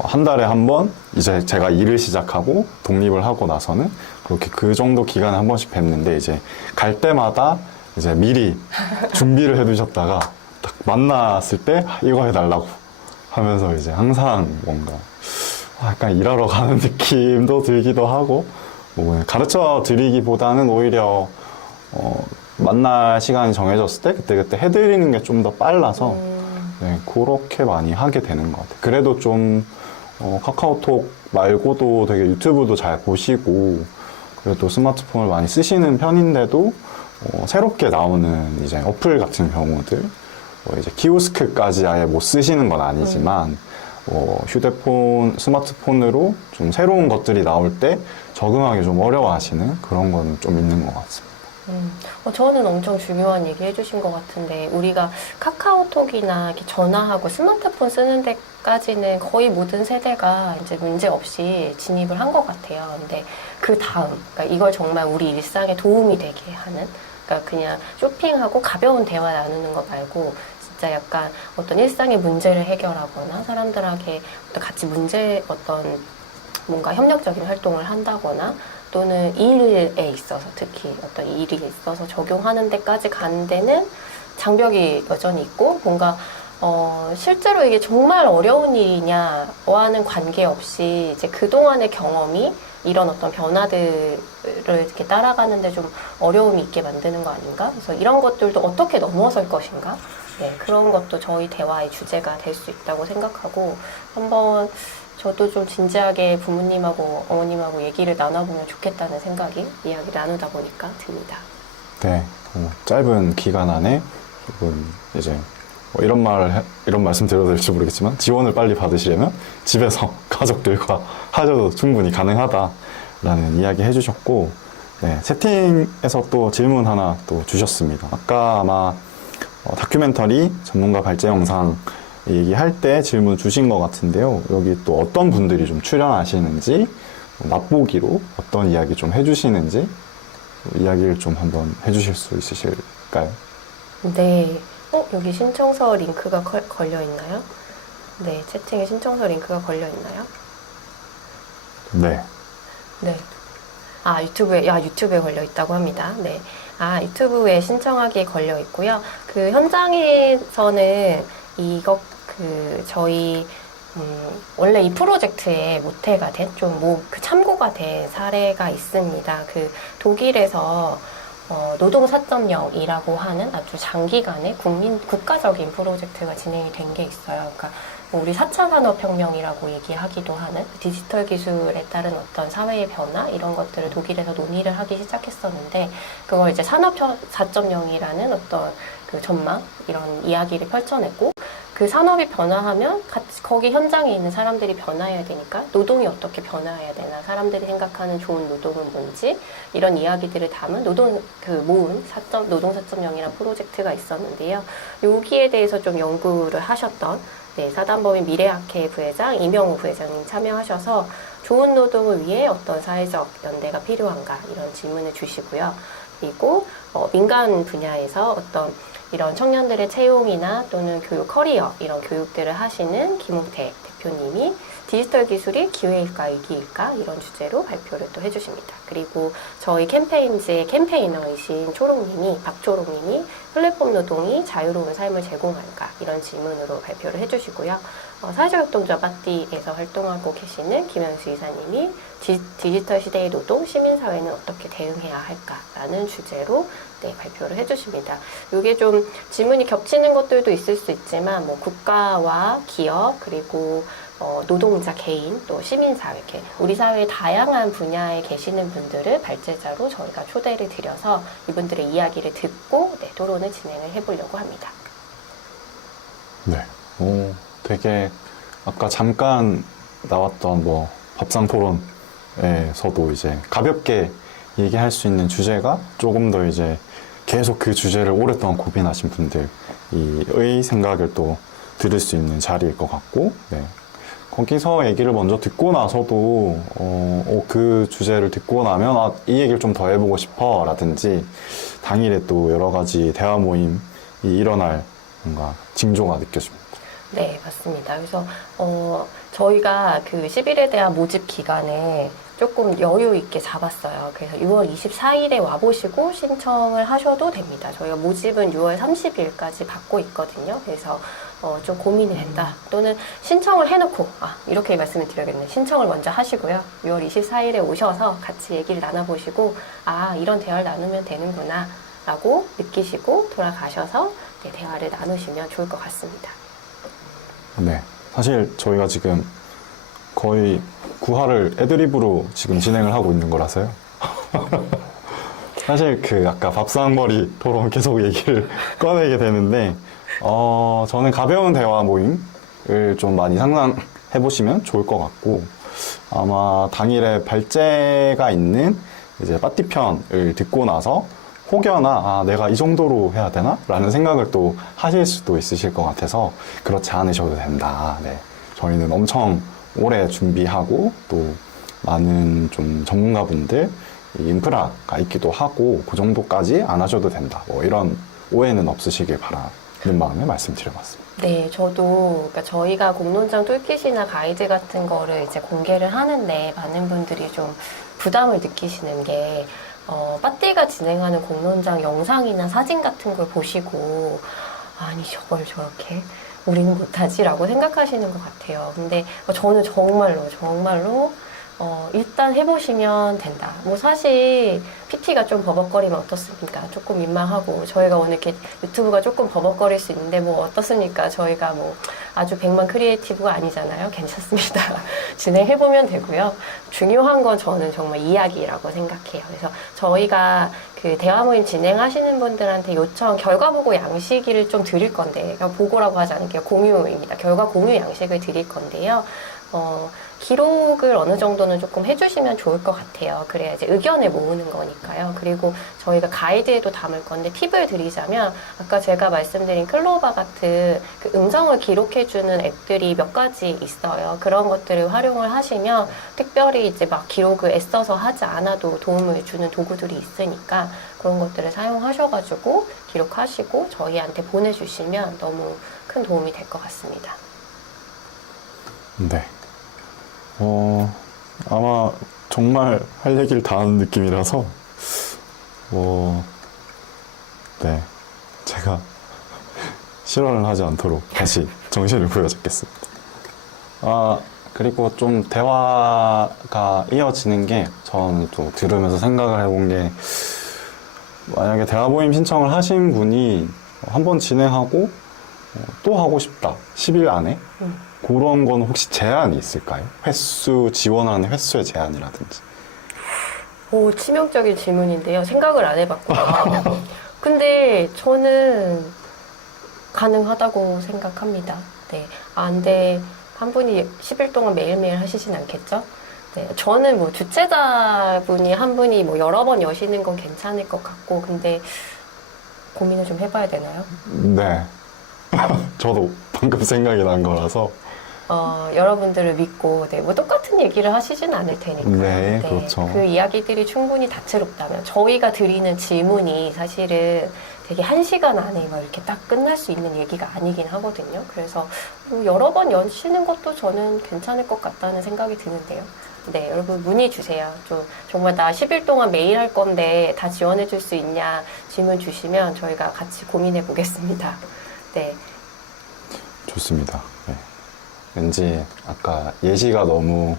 한 달에 한 번 이제 제가 일을 시작하고 독립을 하고 나서는 그렇게 그 정도 기간에 한 번씩 뵙는데 이제 갈 때마다 이제 미리 준비를 해두셨다가 딱 만났을 때 이거 해달라고 하면서 이제 항상 뭔가 약간 일하러 가는 느낌도 들기도 하고 뭐 그냥 가르쳐 드리기보다는 오히려 만날 시간이 정해졌을 때 그때 해드리는 게 좀 더 빨라서 네, 그렇게 많이 하게 되는 것 같아요. 그래도 좀 카카오톡 말고도 되게 유튜브도 잘 보시고 그래도 스마트폰을 많이 쓰시는 편인데도 새롭게 나오는 이제 어플 같은 경우들 이제 키오스크까지 아예 못 쓰시는 건 아니지만 휴대폰, 스마트폰으로 좀 새로운 것들이 나올 때 적응하기 좀 어려워하시는 그런 건 좀 있는 것 같습니다. 저는 엄청 중요한 얘기 해주신 것 같은데 우리가 카카오톡이나 이렇게 전화하고 스마트폰 쓰는 데까지는 거의 모든 세대가 이제 문제 없이 진입을 한 것 같아요. 근데 그 다음, 그러니까 이걸 정말 우리 일상에 도움이 되게 하는, 그러니까 그냥 쇼핑하고 가벼운 대화 나누는 거 말고 진짜 약간 어떤 일상의 문제를 해결하거나 사람들에게 같이 뭔가 협력적인 활동을 한다거나 또는 일에 있어서 특히 어떤 일이 있어서 적용하는 데까지 가는 데는 장벽이 여전히 있고 뭔가 실제로 이게 정말 어려운 일이냐와는 관계없이 이제 그동안의 경험이 이런 어떤 변화들을 이렇게 따라가는데 좀 어려움이 있게 만드는 거 아닌가? 그래서 이런 것들도 어떻게 넘어설 것인가? 네, 그런 것도 저희 대화의 주제가 될 수 있다고 생각하고 한번 저도 좀 진지하게 부모님하고 어머님하고 얘기를 나눠보면 좋겠다는 생각이 이야기 나누다 보니까 듭니다. 네, 짧은 기간 안에 조금 이제 이런 말씀 드려도 될지 모르겠지만 지원을 빨리 받으시려면 집에서 가족들과 하셔도 충분히 가능하다라는 이야기 해주셨고 네, 채팅에서 또 질문 하나 또 주셨습니다. 아까 아마 다큐멘터리 전문가 발제 영상 얘기할 때 질문 주신 것 같은데요. 여기 또 어떤 분들이 좀 출연하시는지 맛보기로 어떤 이야기 좀 해주시는지 이야기를 좀 한번 해주실 수 있으실까요? 네. 여기 신청서 링크가 걸려 있나요? 네, 채팅에 신청서 링크가 걸려 있나요? 네. 네. 유튜브에 걸려 있다고 합니다. 네. 유튜브에 신청하기에 걸려 있고요. 그 현장에서는 저희, 원래 이 프로젝트에 모태가 된, 참고가 된 사례가 있습니다. 독일에서 노동 4.0이라고 하는 아주 장기간의 국가적인 프로젝트가 진행이 된 게 있어요. 그러니까 우리 4차 산업혁명이라고 얘기하기도 하는 디지털 기술에 따른 어떤 사회의 변화 이런 것들을 독일에서 논의를 하기 시작했었는데 그걸 이제 산업 4.0이라는 어떤 전망 이런 이야기를 펼쳐냈고 그 산업이 변화하면 거기 현장에 있는 사람들이 변화해야 되니까 노동이 어떻게 변화해야 되나 사람들이 생각하는 좋은 노동은 뭔지 이런 이야기들을 담은 노동 4.0이라는 프로젝트가 있었는데요. 여기에 대해서 좀 연구를 하셨던 사단법인 미래학회 부회장 이명우 부회장님 참여하셔서 좋은 노동을 위해 어떤 사회적 연대가 필요한가 이런 질문을 주시고요. 그리고 민간 분야에서 어떤 이런 청년들의 채용이나 또는 교육 커리어 이런 교육들을 하시는 김홍태 대표님이 디지털 기술이 기회일까 위기일까 이런 주제로 발표를 또 해주십니다. 그리고 저희 캠페인즈의 캠페이너이신 박초롱님이 플랫폼 노동이 자유로운 삶을 제공할까 이런 질문으로 발표를 해주시고요. 사회적 협동조 빠띠에서 활동하고 계시는 김현수 이사님이 디지털 시대의 노동, 시민사회는 어떻게 대응해야 할까라는 주제로 네, 발표를 해주십니다. 이게 좀 지문이 겹치는 것들도 있을 수 있지만 뭐 국가와 기업 그리고 노동자 개인 또 시민사회 이렇게 우리 사회의 다양한 분야에 계시는 분들을 발제자로 저희가 초대를 드려서 이분들의 이야기를 듣고 네, 토론을 진행을 해보려고 합니다. 네. 되게 아까 잠깐 나왔던 뭐 밥상 토론에서도 이제 가볍게 얘기할 수 있는 주제가 조금 더 이제 계속 그 주제를 오랫동안 고민하신 분들의 생각을 또 들을 수 있는 자리일 것 같고, 네. 거기서 얘기를 먼저 듣고 나서도 그 주제를 듣고 나면 이 얘기를 좀 더 해보고 싶어 라든지 당일에 또 여러 가지 대화 모임이 일어날 뭔가 징조가 느껴집니다. 네, 맞습니다. 그래서 저희가 그 11회 대학 모집 기간에 조금 여유 있게 잡았어요. 그래서 6월 24일에 와보시고 신청을 하셔도 됩니다. 저희가 모집은 6월 30일까지 받고 있거든요. 그래서 좀 고민이 된다. 또는 신청을 해놓고, 이렇게 말씀을 드려야겠네. 신청을 먼저 하시고요. 6월 24일에 오셔서 같이 얘기를 나눠보시고, 이런 대화를 나누면 되는구나. 라고 느끼시고 돌아가셔서 네, 대화를 나누시면 좋을 것 같습니다. 네. 사실 저희가 지금 거의 구화를 애드립으로 지금 진행을 하고 있는 거라서요. 사실 그 아까 밥상머리 토론 계속 얘기를 꺼내게 되는데, 저는 가벼운 대화 모임을 좀 많이 상상해 보시면 좋을 것 같고, 아마 당일에 발제가 있는 이제 파티편을 듣고 나서 혹여나 내가 이 정도로 해야 되나? 라는 생각을 또 하실 수도 있으실 것 같아서 그렇지 않으셔도 된다. 네. 저희는 엄청 오래 준비하고 또 많은 좀 전문가분들 인프라가 있기도 하고 그 정도까지 안 하셔도 된다. 뭐 이런 오해는 없으시길 바라는 마음에 말씀드려봤습니다. 네, 저도 그러니까 저희가 공론장 툴킷이나 가이드 같은 거를 이제 공개를 하는데 많은 분들이 좀 부담을 느끼시는 게 빠띠가 진행하는 공론장 영상이나 사진 같은 걸 보시고 아니 저걸 저렇게 우리는 못하지라고 생각하시는 것 같아요. 근데 저는 정말로 일단 해보시면 된다. 뭐 사실 PT가 좀 버벅거리면 어떻습니까? 조금 민망하고 저희가 오늘 이렇게 유튜브가 조금 버벅거릴 수 있는데 뭐 어떻습니까? 저희가 뭐 아주 백만 크리에이티브가 아니잖아요. 괜찮습니다. 진행해보면 되고요. 중요한 건 저는 정말 이야기라고 생각해요. 그래서 저희가 그 대화 모임 진행하시는 분들한테 요청 결과 보고 양식을 좀 드릴 건데 그러니까 보고라고 하지 않을게요. 공유입니다. 결과 공유 양식을 드릴 건데요. 기록을 어느 정도는 조금 해주시면 좋을 것 같아요. 그래야 이제 의견을 모으는 거니까요. 그리고 저희가 가이드에도 담을 건데 팁을 드리자면 아까 제가 말씀드린 클로바 같은 그 음성을 기록해주는 앱들이 몇 가지 있어요. 그런 것들을 활용을 하시면 특별히 이제 막 기록을 애써서 하지 않아도 도움을 주는 도구들이 있으니까 그런 것들을 사용하셔가지고 기록하시고 저희한테 보내주시면 너무 큰 도움이 될 것 같습니다. 네. 아마 정말 할 얘기를 다 하는 느낌이라서, 네. 제가 실언을 하지 않도록 다시 정신을 부여잡겠습니다. 그리고 좀 대화가 이어지는 게 저는 또 들으면서 생각을 해본 게 만약에 대화 모임 신청을 하신 분이 한번 진행하고 또 하고 싶다. 10일 안에. 그런 건 혹시 제한이 있을까요? 지원하는 횟수의 제한이라든지. 오, 치명적인 질문인데요. 생각을 안 해봤고요. 근데 저는 가능하다고 생각합니다. 네. 근데 한 분이 10일 동안 매일매일 하시진 않겠죠? 네. 저는 뭐 주최자분이 한 분이 뭐 여러 번 여시는 건 괜찮을 것 같고, 근데 고민을 좀 해봐야 되나요? 네. 저도 방금 생각이 난 거라서. 여러분들을 믿고, 네, 뭐 똑같은 얘기를 하시진 않을 테니까. 네, 그렇죠. 그 이야기들이 충분히 다채롭다면, 저희가 드리는 질문이 사실은 되게 1시간 안에 막 이렇게 딱 끝날 수 있는 얘기가 아니긴 하거든요. 그래서 뭐 여러 번 여시는 것도 저는 괜찮을 것 같다는 생각이 드는데요. 네, 여러분 문의 주세요. 정말 나 10일 동안 매일 할 건데 다 지원해 줄 수 있냐 질문 주시면 저희가 같이 고민해 보겠습니다. 네. 좋습니다. 네. 왠지 아까 예시가 너무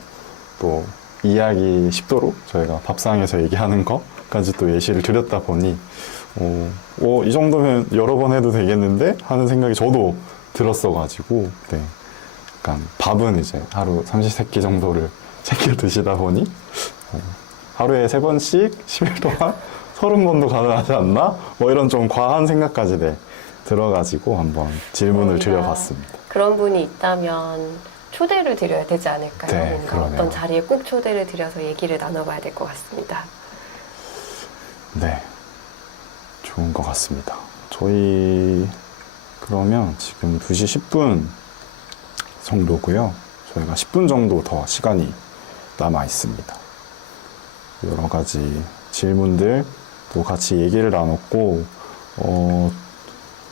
또 이해하기 쉽도록 저희가 밥상에서 얘기하는 것까지 또 예시를 드렸다 보니 이 정도면 여러 번 해도 되겠는데 하는 생각이 저도 들었어가지고, 네. 약간 밥은 이제 하루 삼시세끼 정도를 챙겨 드시다 보니, 하루에 3번씩 10일 동안 30번도 가능하지 않나? 뭐 이런 좀 과한 생각까지 네, 들어가지고 한번 질문을 드려봤습니다. 그런 분이 있다면 초대를 드려야 되지 않을까요? 네, 뭔가 그러네요. 어떤 자리에 꼭 초대를 드려서 얘기를 나눠봐야 될 것 같습니다. 네, 좋은 것 같습니다. 저희 그러면 지금 2시 10분 정도고요. 저희가 10분 정도 더 시간이 남아 있습니다. 여러 가지 질문들도 같이 얘기를 나눴고,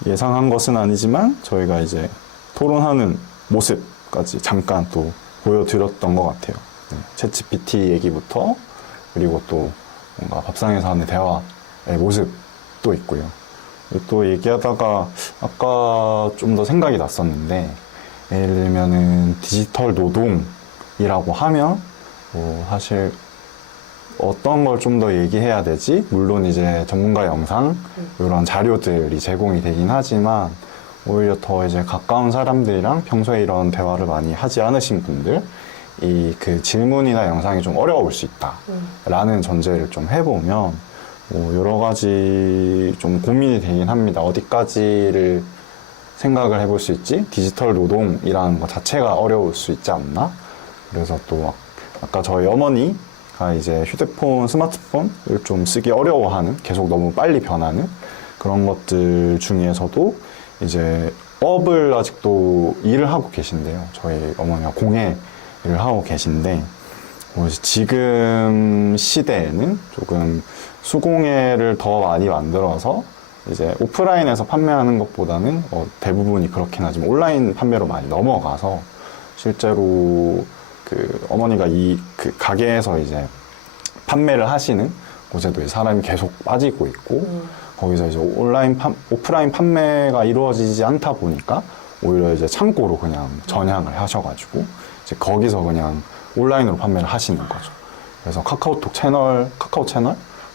예상한 것은 아니지만 저희가 이제 토론하는 모습까지 잠깐 또 보여드렸던 것 같아요. 네, 챗GPT 얘기부터, 그리고 또 뭔가 밥상에서 하는 대화의 모습도 있고요. 또 얘기하다가 아까 좀 더 생각이 났었는데, 예를 들면은 디지털 노동이라고 하면 사실 어떤 걸 좀 더 얘기해야 되지? 물론 이제 전문가 영상 이런 자료들이 제공이 되긴 하지만 오히려 더 이제 가까운 사람들이랑 평소에 이런 대화를 많이 하지 않으신 분들 이 그 질문이나 영상이 좀 어려울 수 있다라는 전제를 좀 해보면 여러 가지 좀 고민이 되긴 합니다. 어디까지를 생각을 해볼 수 있지? 디지털 노동이라는 것 자체가 어려울 수 있지 않나? 그래서 또 아까 저희 어머니가 이제 휴대폰, 스마트폰을 좀 쓰기 어려워하는, 계속 너무 빨리 변하는 그런 것들 중에서도 이제 업을 아직도 일을 하고 계신데요. 저희 어머니가 공예 일을 하고 계신데 지금 시대에는 조금 수공예를 더 많이 만들어서 이제 오프라인에서 판매하는 것보다는 대부분이 그렇긴 하지만 온라인 판매로 많이 넘어가서 실제로 그 어머니가 그 가게에서 이제 판매를 하시는 곳에도 사람이 계속 빠지고 있고 거기서 이제 오프라인 판매가 이루어지지 않다 보니까 오히려 이제 창고로 그냥 전향을 하셔가지고 이제 거기서 그냥 온라인으로 판매를 하시는 거죠. 그래서 카카오 채널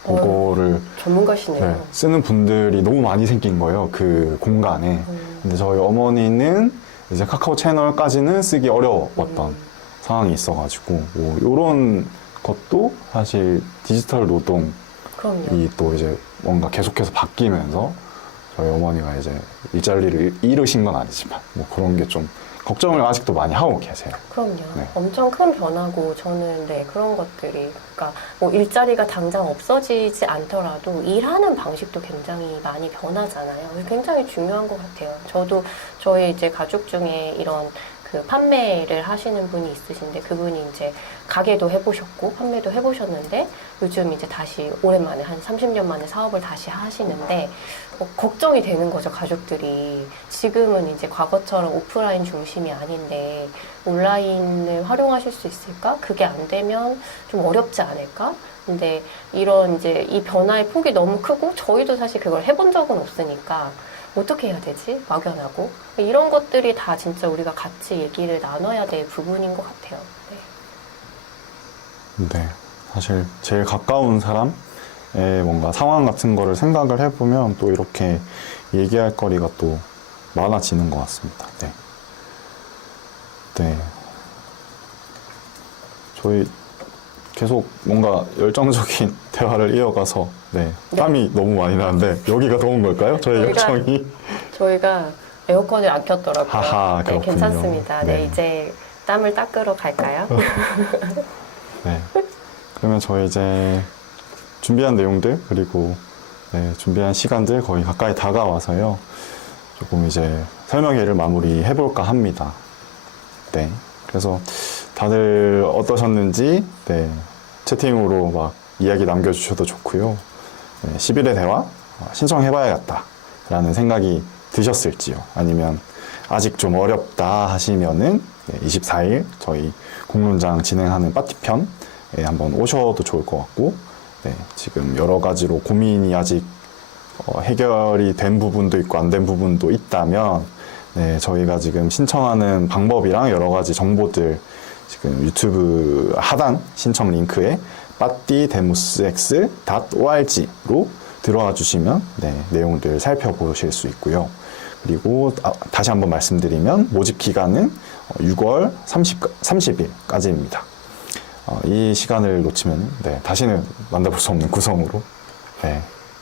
그거를 전문가시네요. 네, 쓰는 분들이 너무 많이 생긴 거예요. 그 공간에. 근데 저희 어머니는 이제 카카오 채널까지는 쓰기 어려웠던 상황이 있어가지고 이런 것도 사실 디지털 노동이 그럼요. 또 이제 뭔가 계속해서 바뀌면서 저희 어머니가 이제 일자리를 잃으신 건 아니지만 뭐 그런 게 좀 걱정을 아직도 많이 하고 계세요. 그럼요. 네. 엄청 큰 변화고 저는 그런 것들이 그러니까 뭐 일자리가 당장 없어지지 않더라도 일하는 방식도 굉장히 많이 변하잖아요. 굉장히 중요한 것 같아요. 저도 저희 이제 가족 중에 이런 그 판매를 하시는 분이 있으신데 그분이 이제 가게도 해보셨고 판매도 해보셨는데 요즘 이제 다시 오랜만에 한 30년 만에 사업을 다시 하시는데 걱정이 되는 거죠, 가족들이. 지금은 이제 과거처럼 오프라인 중심이 아닌데 온라인을 활용하실 수 있을까? 그게 안 되면 좀 어렵지 않을까? 근데 이런 이제 이 변화의 폭이 너무 크고 저희도 사실 그걸 해본 적은 없으니까 어떻게 해야 되지? 막연하고. 이런 것들이 다 진짜 우리가 같이 얘기를 나눠야 될 부분인 것 같아요. 네. 사실 제일 가까운 사람의 뭔가 상황 같은 거를 생각을 해보면 또 이렇게 얘기할 거리가 또 많아지는 것 같습니다. 네. 네. 저희 계속 뭔가 열정적인 대화를 이어가서 땀이 너무 많이 나는데 여기가 더운 걸까요? 저희 열정이 저희가 에어컨을 안 켰더라고요. 하하, 네, 그렇군요. 괜찮습니다. 네, 이제 땀을 닦으러 갈까요? 네. 그러면 저희 이제 준비한 내용들 그리고 준비한 시간들 거의 가까이 다가와서요. 조금 이제 설명회를 마무리해 볼까 합니다. 네. 그래서 다들 어떠셨는지 채팅으로 막 이야기 남겨주셔도 좋고요. 10일의 대화 신청해봐야겠다 라는 생각이 드셨을지요. 아니면 아직 좀 어렵다 하시면은 24일 저희 공론장 진행하는 파티편에 한번 오셔도 좋을 것 같고 지금 여러 가지로 고민이 아직 해결이 된 부분도 있고 안 된 부분도 있다면 저희가 지금 신청하는 방법이랑 여러 가지 정보들 지금 유튜브 하단 신청 링크에 빠띠데모스x.org로 들어와 주시면 내용들 살펴보실 수 있고요. 그리고 다시 한번 말씀드리면 모집 기간은 6월 30일까지입니다. 이 시간을 놓치면 다시는 만나볼 수 없는 구성으로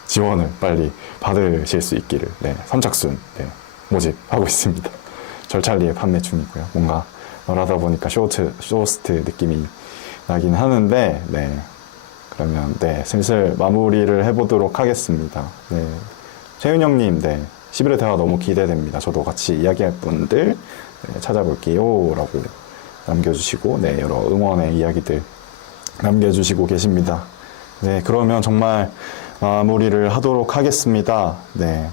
지원을 빨리 받으실 수 있기를 선착순 모집하고 있습니다. 절찬리에 판매 중이고요. 뭔가 말하다 보니까 쇼호스트 느낌이 나긴 하는데 그러면 슬슬 마무리를 해보도록 하겠습니다. 최윤 형님 11회 대화 너무 기대됩니다. 저도 같이 이야기할 분들 찾아볼게요 라고 남겨주시고 여러 응원의 이야기들 남겨주시고 계십니다. 그러면 정말 마무리를 하도록 하겠습니다.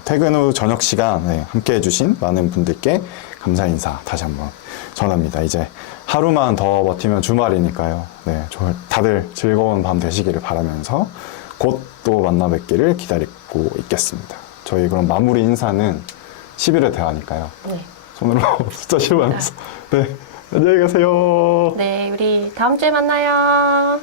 퇴근 후 저녁 시간 함께 해주신 많은 분들께 감사 인사 다시 한번 전합니다. 이제 하루만 더 버티면 주말이니까요. 다들 즐거운 밤 되시기를 바라면서 곧 또 만나 뵙기를 기다리고 있겠습니다. 저희 그럼 마무리 인사는 11회 대화니까요. 손으로 숫자 실으면서 안녕히 가세요. 우리 다음 주에 만나요.